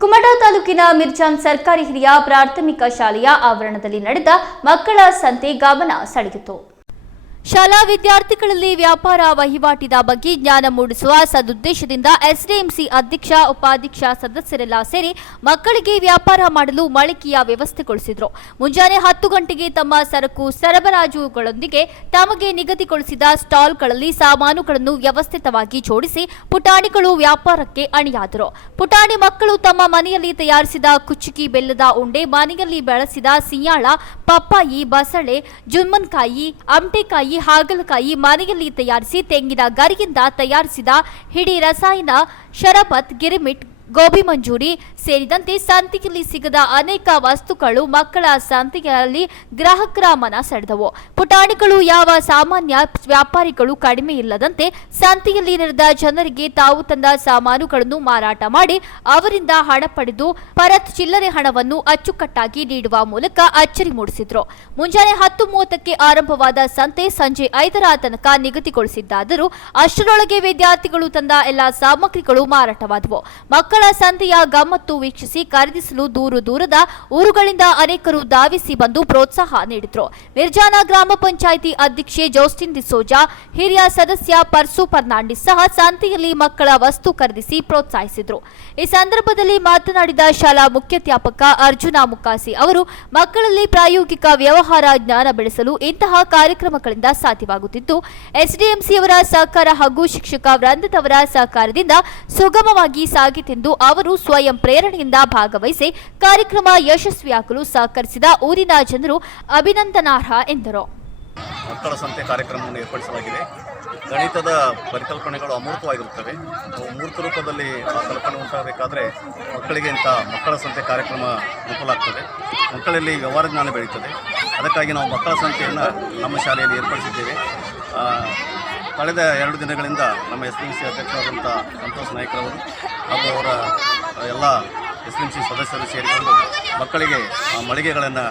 ಕುಮಟಾ ತಾಲೂಕಿನ ಮಿರ್ಜಾನ್ ಸರ್ಕಾರಿ ಹಿರಿಯ ಪ್ರಾಥಮಿಕ ಶಾಲೆಯ ಆವರಣದಲ್ಲಿ ನಡೆದ ಮಕ್ಕಳ ಸಂತೆ ಗಮನ ಸೆಳೆಯಿತು ಶಾಲಾ ವಿದ್ಯಾರ್ಥಿಗಳಲ್ಲಿ ವ್ಯಾಪಾರ ವಹಿವಾಟಿನ ಬಗ್ಗೆ ಜ್ಞಾನ ಮೂಡಿಸುವ ಸದುದ್ದೇಶದಿಂದ ಎಸ್ಡಿಎಂಸಿ ಅಧ್ಯಕ್ಷ, ಉಪಾಧ್ಯಕ್ಷ ಸದಸ್ಯರೆಲ್ಲ ಸೇರಿ ಮಕ್ಕಳಿಗೆ ವ್ಯಾಪಾರ ಮಾಡಲು ಮಳಿಕೆಯ ವ್ಯವಸ್ಥೆಗೊಳಿಸಿದ್ರು ಮುಂಜಾನೆ ಹತ್ತು ಗಂಟೆಗೆ ತಮ್ಮ ಸರಕು, ಸರಬರಾಜುಗಳೊಂದಿಗೆ ತಮಗೆ ನಿಗದಿಗೊಳಿಸಿದ ಸ್ಟಾಲ್ಗಳಲ್ಲಿ ಸಾಮಾನುಗಳನ್ನು ವ್ಯವಸ್ಥಿತವಾಗಿ ಜೋಡಿಸಿ ಪುಟಾಣಿಗಳು ವ್ಯಾಪಾರಕ್ಕೆ ಅಣಿಯಾದರು. ಪುಟಾಣಿ ಮಕ್ಕಳು ತಮ್ಮ ಮನೆಯಲ್ಲಿ ತಯಾರಿಸಿದ ಕುಚ್ಚುಕಿ ಬೆಲ್ಲದ ಉಂಡೆ, ಮನೆಯಲ್ಲಿ ಬೆಳೆಸಿದ ಸಿಯಾಳ, ಪಪ್ಪಾಯಿ, ಬಸಳೆ ಜುಮ್ಮನ್ಕಾಯಿ ಅಮಟೆಕಾಯಿ ಹಾಗಲಕಾಯಿ ಮನೆಯಲ್ಲಿ ತಯಾರಿಸಿ ತೆಂಗಿನ ಗರಿಯಿಂದ ತಯಾರಿಸಿದ ಹಿಡಿ ರಸಾಯನ ಶರಬತ್ ಗಿರಿಮಿಟ್ ಗೋಬಿ ಮಂಜೂರಿ ಸೇರಿದಂತೆ ಸಂತೆಯಲ್ಲಿ ಸಿಗದ ಅನೇಕ ವಸ್ತುಗಳು ಮಕ್ಕಳ ಸಂತೆಯಲ್ಲಿ ಗ್ರಾಹಕರ ಮನ ಸೆಳೆದವು. ಪುಟಾಣಿಗಳು, ಯಾವ ಸಾಮಾನ್ಯ ವ್ಯಾಪಾರಿಗಳು ಕಡಿಮೆ ಇಲ್ಲದಂತೆ ಸಂತೆಯಲ್ಲಿ ನೆರೆದ ಜನರಿಗೆ ತಾವು ತಂದ ಸಾಮಾನುಗಳನ್ನು ಮಾರಾಟ ಮಾಡಿ ಅವರಿಂದ ಹಣ ಪಡೆದು ಪರತ್ ಚಿಲ್ಲರೆ ಹಣವನ್ನು ಅಚ್ಚುಕಟ್ಟಾಗಿ ನೀಡುವ ಮೂಲಕ ಅಚ್ಚರಿ ಮೂಡಿಸಿದ್ರು. ಮುಂಜಾನೆ ಹತ್ತು ಮೂವತ್ತಕ್ಕೆ ಆರಂಭವಾದ ಸಂತೆ ಸಂಜೆ ಐದರ ತನಕ ನಿಗದಿಗೊಳಿಸಿದ್ದಾದರೂ ಅಷ್ಟರೊಳಗೆ ವಿದ್ಯಾರ್ಥಿಗಳು ತಂದ ಎಲ್ಲಾ ಸಾಮಗ್ರಿಗಳು ಮಾರಾಟವಾದವು. ಮಕ್ಕಳ ಸಂತೆಯ ಗಮ್ಮತ್ತು ವೀಕ್ಷಿಸಿ ಖರೀದಿಸಲು ದೂರ ದೂರದ ಊರುಗಳಿಂದ ಅನೇಕರು ಧಾವಿಸಿ ಬಂದು ಪ್ರೋತ್ಸಾಹ ನೀಡಿದರು. ಮಿರ್ಜಾನ ಗ್ರಾಮ ಪಂಚಾಯಿತಿ ಅಧ್ಯಕ್ಷೆ ಜೋಸ್ಟಿನ್ ಡಿಸೋಜಾ, ಹಿರಿಯ ಸದಸ್ಯ ಪರ್ಸು ಫರ್ನಾಂಡಿಸ್ ಸಹ ಸಂತೆಯಲ್ಲಿ ಮಕ್ಕಳ ವಸ್ತು ಖರೀದಿಸಿ ಪ್ರೋತ್ಸಾಹಿಸಿದ್ರು. ಈ ಸಂದರ್ಭದಲ್ಲಿ ಮಾತನಾಡಿದ ಶಾಲಾ ಮುಖ್ಯಾಧ್ಯಾಪಕ ಅರ್ಜುನ ಮುಕ್ಕಾಸಿ ಅವರು, ಮಕ್ಕಳಲ್ಲಿ ಪ್ರಾಯೋಗಿಕ ವ್ಯವಹಾರ ಜ್ಞಾನ ಬೆಳೆಸಲು ಇಂತಹ ಕಾರ್ಯಕ್ರಮಗಳಿಂದ ಸಾಧ್ಯವಾಗುತ್ತಿದ್ದು, ಎಸ್ಡಿಎಂಸಿಯವರ ಸಹಕಾರ ಹಾಗೂ ಶಿಕ್ಷಕ ವೃಂದದವರ ಸಹಕಾರದಿಂದ ಸುಗಮವಾಗಿ ಸಾಗಿತೆಂದು ಅವರು ಸ್ವಯಂ ಪ್ರೇರಣೆಯಿಂದ ಭಾಗವಹಿಸಿ ಕಾರ್ಯಕ್ರಮ ಯಶಸ್ವಿಯಾಗಲು ಸಹಕರಿಸಿದ ಊರಿನ ಜನರು ಅಭಿನಂದನಾರ್ಹ ಎಂದರು. ಮಕ್ಕಳ ಸಂತೆ ಕಾರ್ಯಕ್ರಮವನ್ನು ಏರ್ಪಡಿಸಲಾಗಿದೆ. ಗಣಿತದ ಪರಿಕಲ್ಪನೆಗಳು ಅಮೂರ್ತವಾಗಿರುತ್ತವೆ. ಮೂರ್ತ ರೂಪದಲ್ಲಿ ಆ ಕಲ್ಪನೆ ಉಂಟಾಗಬೇಕಾದ್ರೆ ಮಕ್ಕಳಿಗೆ ಇಂಥ ಮಕ್ಕಳ ಸಂತೆ ಕಾರ್ಯಕ್ರಮ ಅನುಕೂಲ ಆಗ್ತದೆ. ಮಕ್ಕಳಲ್ಲಿ ವ್ಯವಹಾರ ಜ್ಞಾನ ಬೆಳೀತದೆ ಅದಕ್ಕಾಗಿ ನಾವು ಮಕ್ಕಳ ಸಂತೆಯನ್ನು ನಮ್ಮ ಶಾಲೆಯಲ್ಲಿ ಏರ್ಪಡಿಸಿದ್ದೇವೆ. ಕಳೆದ ಎರಡು ದಿನಗಳಿಂದ ನಮ್ಮ ಎಸ್ ಪಿ ಸಿ ಅಧ್ಯಕ್ಷರಾದಂಥ ಸಂತೋಷ್ ನಾಯ್ಕರವರು ಹಾಗೂ ಅವರ ಎಲ್ಲ ಎಸ್ ಎಂ ಸಿ ಸದಸ್ಯರು ಸೇರಿಕೊಂಡು ಮಕ್ಕಳಿಗೆ ಮಳಿಗೆಗಳನ್ನು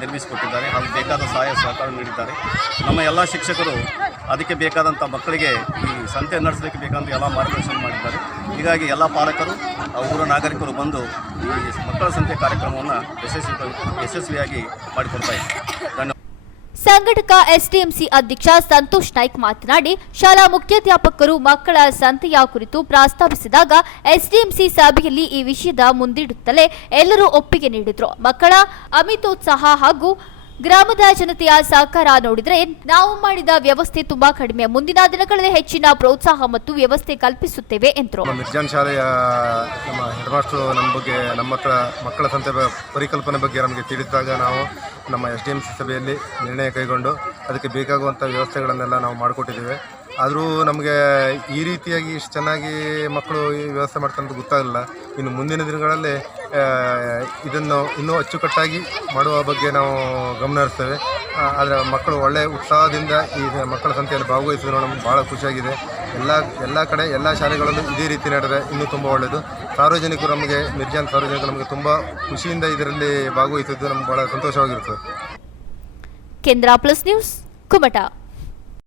ನಿರ್ಮಿಸಿಕೊಟ್ಟಿದ್ದಾರೆ ಹಾಗೂ ಬೇಕಾದ ಸಹಾಯ ಸಹಕಾರ ನೀಡಿದ್ದಾರೆ. ನಮ್ಮ ಎಲ್ಲ ಶಿಕ್ಷಕರು ಅದಕ್ಕೆ ಬೇಕಾದಂಥ ಮಕ್ಕಳಿಗೆ ಈ ಸಂತೆ ನಡೆಸಲಿಕ್ಕೆ ಬೇಕಾದ ಎಲ್ಲ ಮಾರ್ಗದರ್ಶನ ಮಾಡಿದ್ದಾರೆ. ಹೀಗಾಗಿ ಎಲ್ಲ ಪಾಲಕರು ಊರ ನಾಗರಿಕರು ಬಂದು ಈ ಮಕ್ಕಳ ಸಂತೆ ಕಾರ್ಯಕ್ರಮವನ್ನು ಯಶಸ್ವಿ, ಯಶಸ್ವಿಯಾಗಿ ಮಾಡಿಕೊಡ್ತಾ ಇದ್ದಾರೆ. ಸಂಘಟಕ ಎಸ್ಡಿಎಂಸಿ ಅಧ್ಯಕ್ಷ ಸಂತೋಷ್ ನಾಯ್ಕ್ ಮಾತನಾಡಿ, ಶಾಲಾ ಮುಖ್ಯಾಧ್ಯಾಪಕರು ಮಕ್ಕಳ ಸಂತೆಯ ಕುರಿತು ಪ್ರಸ್ತಾಪಿಸಿದಾಗ ಎಸ್ಡಿಎಂಸಿ ಸಭೆಯಲ್ಲಿ ಈ ವಿಷಯದ ಮುಂದಿಡುತ್ತಲೇ ಎಲ್ಲರೂ ಒಪ್ಪಿಗೆ ನೀಡಿದ್ರು. ಮಕ್ಕಳ ಅಮಿತೋತ್ಸಾಹ ಹಾಗೂ ಗ್ರಾಮದ ಜನತೆಯ ಸಹಕಾರ ನೋಡಿದರೆ ನಾವು ಮಾಡಿದ ವ್ಯವಸ್ಥೆ ತುಂಬಾ ಕಡಿಮೆ. ಮುಂದಿನ ದಿನಗಳಲ್ಲಿ ಹೆಚ್ಚಿನ ಪ್ರೋತ್ಸಾಹ ಮತ್ತು ವ್ಯವಸ್ಥೆ ಕಲ್ಪಿಸುತ್ತೇವೆ ಎಂದರು. ಮಿರ್ಜಾನ್ ಶಾಲೆಯ ನಮ್ಮ ಹೆಡ್ ನಮ್ಮ ಬಗ್ಗೆ, ನಮ್ಮ ಹತ್ರ ಮಕ್ಕಳ ಸಂತೆ ಪರಿಕಲ್ಪನೆ ಬಗ್ಗೆ ನಮಗೆ ತಿಳಿದಾಗ ನಾವು ನಮ್ಮ ಎಸ್ ಡಿ ಎಂ ಸಿ ಸಭೆಯಲ್ಲಿ ನಿರ್ಣಯ ಕೈಗೊಂಡು ಅದಕ್ಕೆ ಬೇಕಾಗುವಂಥ ವ್ಯವಸ್ಥೆಗಳನ್ನೆಲ್ಲ ನಾವು ಮಾಡಿಕೊಟ್ಟಿದ್ದೇವೆ. ಆದರೂ ನಮಗೆ ಈ ರೀತಿಯಾಗಿ ಇಷ್ಟು ಚೆನ್ನಾಗಿ ಮಕ್ಕಳು ಈ ವ್ಯವಸ್ಥೆ ಮಾಡ್ತಾರೆ ಗೊತ್ತಾಗಲಿಲ್ಲ. ಇನ್ನು ಮುಂದಿನ ದಿನಗಳಲ್ಲಿ ಇದನ್ನು ಇನ್ನೂ ಅಚ್ಚುಕಟ್ಟಾಗಿ ಮಾಡುವ ಬಗ್ಗೆ ನಾವು ಗಮನ ಹರಿಸ್ತೇವೆ. ಆದರೆ ಮಕ್ಕಳು ಒಳ್ಳೆಯ ಉತ್ಸಾಹದಿಂದ ಈ ಮಕ್ಕಳ ಸಂತೆಯಲ್ಲಿ ಭಾಗವಹಿಸಿದ್ರು ನಮ್ಗೆ ಭಾಳ ಖುಷಿಯಾಗಿದೆ. ಎಲ್ಲ ಎಲ್ಲ ಕಡೆ, ಎಲ್ಲ ಶಾಲೆಗಳಲ್ಲೂ ಇದೇ ರೀತಿ ನಡೆದರೆ ಇನ್ನೂ ತುಂಬ ಒಳ್ಳೆಯದು ಸಾರ್ವಜನಿಕರು ನಮಗೆ, ನಿರ್ಜಾನ್ ಸಾರ್ವಜನಿಕರು ನಮಗೆ ತುಂಬ ಖುಷಿಯಿಂದ ಇದರಲ್ಲಿ ಭಾಗವಹಿಸಿದ್ದು ನಮ್ಗೆ ಭಾಳ ಸಂತೋಷವಾಗಿರ್ತದೆ. ಕೇಂದ್ರ ಪ್ಲಸ್ ನ್ಯೂಸ್, ಕುಮಟಾ.